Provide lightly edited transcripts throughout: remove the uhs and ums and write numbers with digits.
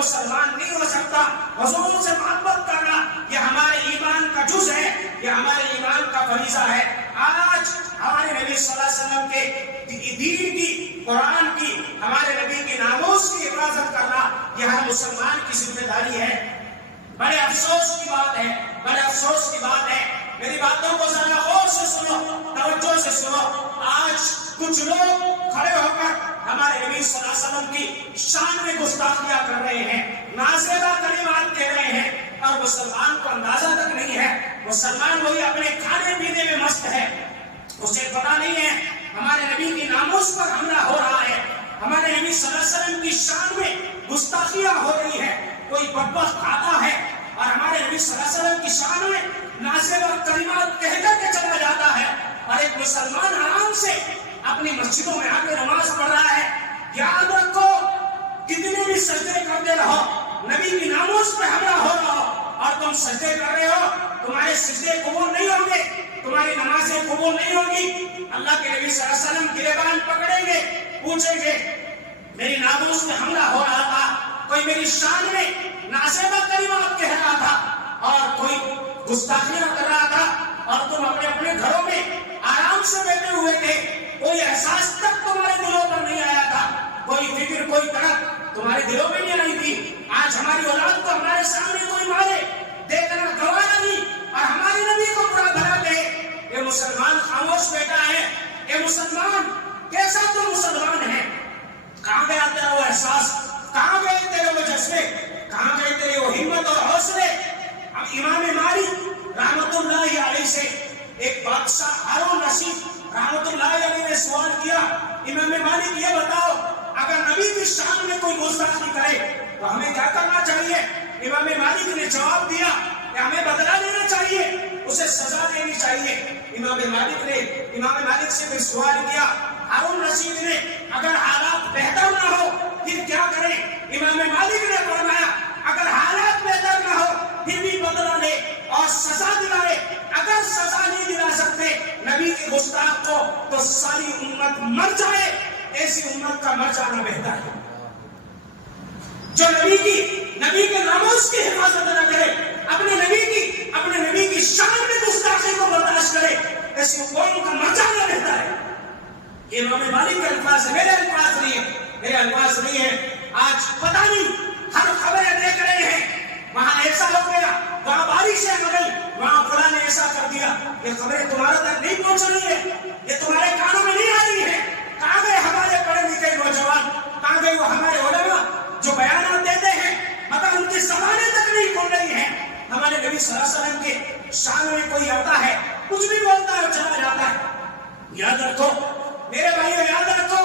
مسلمان نہیں ہو سکتا. حضور سے محبت کرنا یہ ہمارے ایمان کا جز ہے, یہ ہمارے ایمان کا فریضہ ہے. آج ہمارے نبی صلی اللہ علیہ وسلم کے دین کی, قرآن کی, ہمارے نبی کی ناموس کی حفاظت کرنا یہ ہر مسلمان کی ذمہ داری ہے. بڑے افسوس کی بات ہے, بڑے افسوس کی بات ہے. میری باتوں کو ذرا غور سے سنو, توجہ سے سنو. آج کچھ لوگ کھڑے ہو کر ہمارے نبی صلی اللہ علیہ وسلم کی شان میں گستاخیاں کر رہے ہیں, نازیبہ کلمات کہہ رہے ہیں, اور مسلمان کو اندازہ تک نہیں ہے. مسلمان وہی اپنے کھانے پینے میں مست ہے, اسے پتا نہیں ہے ہمارے نبی کی ناموس پر حملہ ہو رہا ہے, ہمارے نبی صلی اللہ علیہ وسلم کی شان میں گستاخیاں ہو رہی ہے. کوئی بدبخت آتا ہے اور ہمارے نبی صلی اللہ علیہ وسلم کی شان میں نازیبہ کلمات کہہ کر کے چلا جاتا ہے, اور ایک مسلمان آرام سے اپنی مسجدوں میں آ کے نماز پڑھ رہا ہے. یاد رکھو, کتنے بھی سجدے کرتے رہو, نبی کی ناموس پہ حملہ ہو رہا ہو اور تم سجدے کر رہے ہو, تمہارے سجدے قبول نہیں ہوں گے, تمہاری نمازیں قبول نہیں ہوگی. اللہ کے نبی صلی اللہ علیہ وسلم گریبان پکڑیں گے, پوچھیں گے میری ناموس پہ حملہ ہو رہا تھا, کوئی میری شان میں نازیبہ کلمات کہہ رہا تھا اور کوئی گستاخیاں کر رہا تھا, اور تم اپنے اپنے گھروں میں آرام سے بیٹھے ہوئے تھے. کوئی احساس تک تمہارے دلوں پر نہیں آیا تھا, کوئی فکر, کوئی تڑپ تمہارے دلوں میں نہیں آئی تھی. آج ہماری اولاد کو ہمارے سامنے کوئی مارے, دیکھنا گوارا نہیں, اور ہمارے نبی کو برا بھلا کہے. یہ مسلمان خاموش بیٹا ہے. یہ مسلمان کیسا تو مسلمان ہے؟ کہاں گیا تیرا وہ احساس, کہاں گئے تیرے وہ جذبے, کہاں گئے تیرے وہ ہمت اور حوصلے؟ اب امام مالک رحمت اللہ علیہ سے ایک بادشاہ ہارون رشید رحمت اللہ علیہ نے سوال کیا, امام مالک یہ بتاؤ اگر نبی کی شان میں کوئی گستاخی کرے تو ہمیں کیا کرنا چاہیے؟ امام مالک نے جواب دیا کہ ہمیں بدلہ لینا چاہیے, اسے سزا دینی چاہیے. امام مالک سے پھر سوال کیا, ہارون رشید نے اگر حالات بہتر نہ ہو پھر کیا کریں؟ امام مالک نے فرمایا اگر حالات بہتر نہ ہو پھر بھی بدلہ لے اور سزا دلائے. اگر سزا نہیں دلا سکتے نبی کے گستاخ کو تو ساری امت مر جائے, ایسی امت کا مر جانا بہتر ہے. جو نبی کے ناموس کی حفاظت نہ کرے, اپنے نبی کی شان میں گستاخی کو برداشت کرے, ایسی قوم کا مر جانا بہتر ہے. یہ امام مالک کے الفاظ ہیں, میرے الفاظ نہیں ہیں. آج پتہ نہیں ہر خبریں دیکھ رہے ہیں, وہاں ایسا ہو گیا, وہاں بارش ہے مگر وہاں فلاں نے ایسا کر دیا. یہ خبریں تمہارے تک نہیں پہنچ رہی ہے, یہ تمہارے کانوں میں نہیں آ رہی ہے. کہاں گئے ہمارے پڑھے لکھے نوجوان, کہاں گئے وہ ہمارے علماء جو بیانات دیتے ہیں, مگر ان کی زبانیں تک نہیں کھل رہی ہیں. ہمارے نبی صلی اللہ علیہ وسلم کے شان میں کوئی آتا ہے, کچھ بھی بولتا ہے اور چلا جاتا ہے. یاد رکھو میرے بھائیو, یاد رکھو,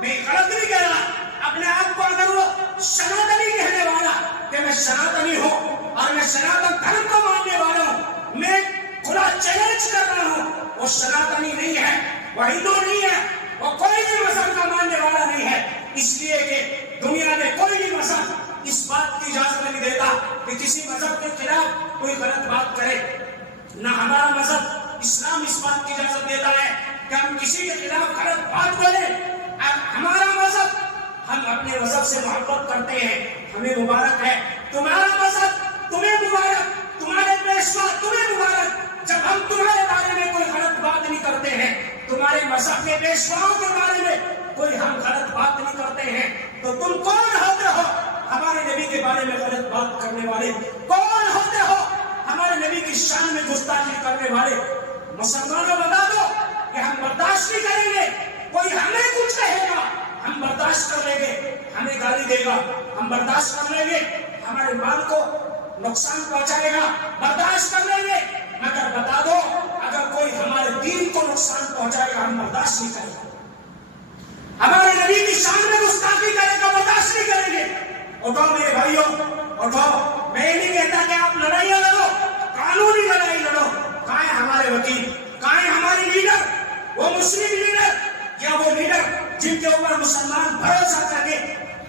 میں غلط نہیں کہہ رہا. اپنے آپ کو اگر وہ سناتنی کہنے والا کہ میں سناتنی ہوں اور میں سناتن دھرم کو ماننے والا ہوں, میں کھلا چیلنج کر رہا ہوں, وہ سناتنی نہیں ہے, وہ ہندو نہیں ہے, وہ کوئی بھی مذہب کا ماننے والا نہیں ہے. اس لیے کہ دنیا میں کوئی بھی مذہب اس بات کی اجازت نہیں دیتا کہ کسی مذہب کے خلاف کوئی غلط بات کرے. نہ ہمارا مذہب اسلام اس بات کی اجازت دیتا ہے کہ ہم کسی کے خلاف غلط بات بولیں. ہمارا مذہب, ہم اپنے مذہب سے محبت کرتے ہیں, ہمیں مبارک ہے. تمہارا مذہب تمہیں مبارک, تمہارے پیشوا تمہیں مبارک. جب ہم تمہارے بارے میں کوئی غلط بات نہیں کرتے ہیں, تمہارے مذہب کے پیشواؤں کے بارے میں کوئی ہم غلط بات نہیں کرتے ہیں, تو تم کون ہوتے ہو ہمارے نبی کے بارے میں غلط بات کرنے والے؟ کون ہوتے ہو ہمارے نبی کی شان میں گستاخی کرنے والے؟ مسلمانوں بتا دو کہ ہم برداشت نہیں کریں گے. کوئی ہمیں کچھ کہے گا ہم برداشت کر لیں گے, ہمیں گالی دے گا ہم برداشت کر لیں گے, ہمارے مال کو نقصان پہنچائے گا برداشت کر لیں گے. مگر بتا دو اگر کوئی ہمارے دین کو نقصان پہنچائے گا ہم برداشت نہیں کریں گے. ہمارے نبی کی شان میں گستاخی کرے گا برداشت نہیں کریں گے. اٹھو میرے بھائیوں, اٹھو. میں نہیں کہتا کہ آپ لڑائیاں لڑو, قانونی لڑائی لڑو. کہاں ہیں ہمارے وکیل, کہاں ہیں ہمارے لیڈر, وہ مسلم لیڈر یا وہ لیڈر جن کے اوپر مسلمان بھروسہ کر کے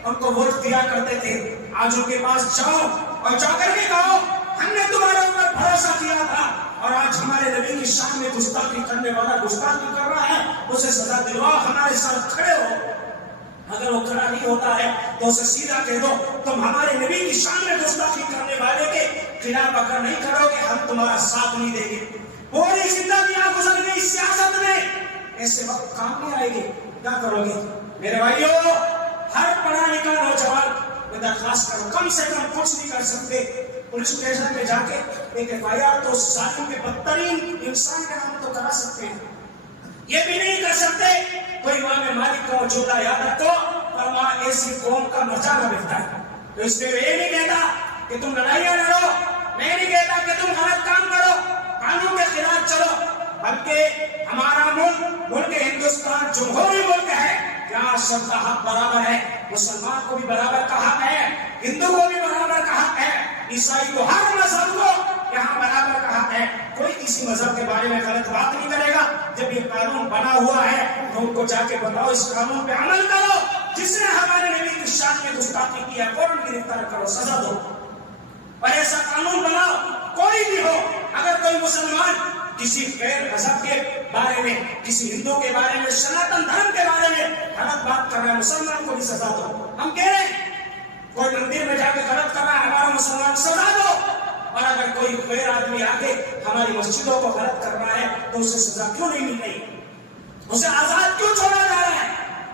ان کو ووٹ دیا کرتے تھے؟ آج ان کے پاس جاؤ اور جا کر کے کہو ہم نے تمہارے اوپر بھروسہ کیا تھا اور آج ہمارے نبی کی شان میں گستاخی کرنے والا گستاخی کر رہا ہے, اسے سزا دلواؤ. ہمارے ساتھ کھڑے ہو, اگر وہ کھڑا نہیں ہوتا ہے تو اسے سیدھا کہہ دو تم ہمارے نبی کی شان میں گستاخی کرنے والے کے خلاف اگر نہیں کرو گے ہم تمہارا ساتھ نہیں دیں گے. پوری زندگیاں گزر گئی سیاست میں, ایسے وقت کام نہیں آئے گی, کیا کرو گے؟ میرے بھائیوں, ہر پڑھا لکھا نوجوان میں درخواست کرو, کم سے کم کچھ نہیں کر سکتے پولیس اسٹیشن میں جا کے ایک FIR تو ظالم کے بدترین انسان کے نام تو کرا سکتے ہیں, یہ بھی نہیں کر سکتے کوئی امام مالک کا جھولا یاد رکھو اور وہاں ایسی قوم کا مرجع نہ ملتا ہے. تو اس میں یہ نہیں کہتا کہ تم لڑائیاں لڑو, میں نہیں کہتا کہ تم غلط کام کرو, قانون کے خلاف چلو, بلکہ ہمارا ملک ہندوستان جمہوری ملک ہے, یہاں سب کا حق برابر ہے, مسلمان کو بھی برابر کا حق ہے, ہندو کو بھی برابر کا حق ہے, عیسائی کو, ہر مذہب کو یہاں برابر کا حق ہے. کوئی کسی مذہب کے بارے میں غلط بات نہیں کرے گا. جب یہ قانون بنا ہوا ہے تو ان کو جا کے بتاؤ اس قانون پہ عمل کرو, جس نے ہمارے نبی کی شان میں گستاخی کی ہے فوراً گرفتار کرو, سزا دو, اور ایسا قانون بناؤ کوئی بھی ہو اگر کوئی مسلمان کسی غیر مذہب کے بارے میں, کسی ہندو کے بارے میں, سناتن دھرم کے بارے میں غلط بات کر رہا ہے, مسلمان کو بھی سزا دو. ہم کہہ رہے ہیں کوئی مندر میں جا کے غلط کر رہا ہے ہمارا مسلمان, سزا دو. اور اگر کوئی غیر آدمی آگے ہماری مسجدوں کو غلط کر رہا ہے تو اسے سزا کیوں نہیں مل رہی, اسے آزاد کیوں چھوڑا جا رہا ہے,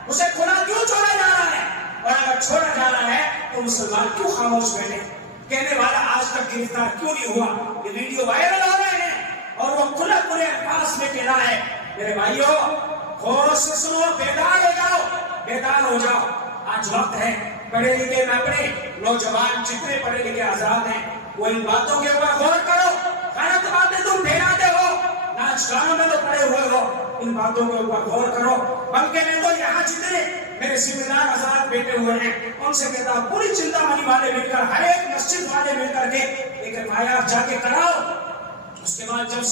اسے کھلا کیوں چھوڑا جا رہا ہے, اور اگر چھوڑا جا رہا ہے تو مسلمان کیوں خاموش بیٹھے, کہنے والا آج تک گرفتار کیوں نہیں ہوا. یہ ویڈیو وائرل ہو رہے ہیں اور وہ کھلے کھلے الفاظ میں کہہ رہا ہے. میرے بھائیوں غور سے سنو, بیدار ہو جاؤ, بیدار ہو جاؤ. آج وقت ہے پڑھے لکھے نہ پڑھے, نوجوان جتنے پڑھے لکھے آزاد ہیں وہ ان باتوں کے اوپر غور کرو. غلط باتیں تم پھیلاتے ہو, ناچ گانوں میں تو پڑے ہوئے ہو, ان باتوں کے اوپر غور کرو. بلکہ میں تو یہاں جتنے میرے ذمہ دار آزاد بیٹھے ہوئے ہیں ان سے کہتا ہوں پوری چنتا منی والے مل کر, ہر ایک مسجد والے مل کر کے ایک FIR جا کے کراؤ. اس کے بعد جب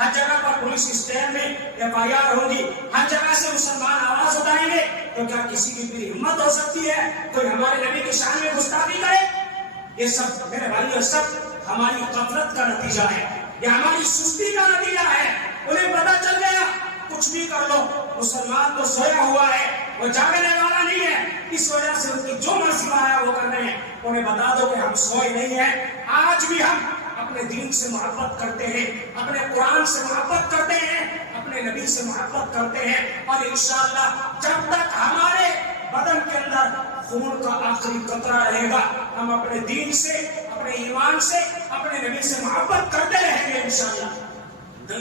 ہر جگہ پر پولیس اسٹیشن میں FIR ہوگی, ہر جگہ سے مسلمان آواز اٹھائیں گے, تو کیا کسی کی بھی ہمت ہو سکتی ہے کوئی ہمارے نبی کی شان میں گستاخی کرے؟ یہ سب میرے بھائیوں سب ہماری غفلت کا نتیجہ ہے, یہ ہماری سستی کا نتیجہ ہے. انہیں پتا چل گیا کچھ بھی کر لو, مسلمان تو سویا ہوا ہے, وہ جاگنے والا نہیں ہے, اس وجہ سے ان کی جو مرضی آیا وہ کر رہے ہیں. انہیں بتا دو کہ ہم سوئے نہیں ہیں. آج بھی ہم اپنے دین سے محبت کرتے ہیں, اپنے قرآن سے محبت کرتے ہیں, اپنے نبی سے محبت کرتے ہیں, اور انشاءاللہ جب تک ہمارے بدن کے اندر خون کا آخری قطرہ رہے گا ہم اپنے دین سے, اپنے ایمان سے, اپنے نبی سے محبت کرتے رہیں گے انشاءاللہ.